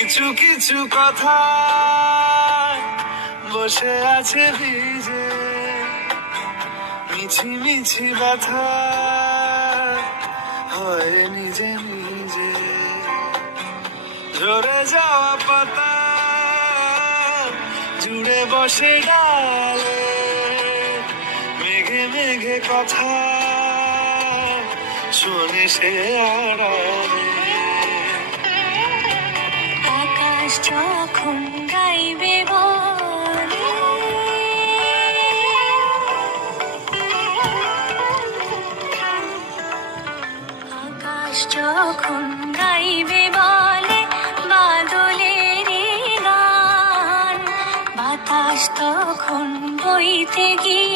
কিছু কিছু কথা বসে আছে ভিজে, মিছি মিছি ব্যথা হয় নিজে নিজে। ঝরে যাওয়া পাতা জুড়ে বসে ডালে, মেঘে মেঘে কথা শোনে সে আড়ালে। আকাশ যখন গাইবে বলে, আকাশ যখন গাইবে বলে বাদলেরই গান, বাতাস তখন বইতে গিয়ে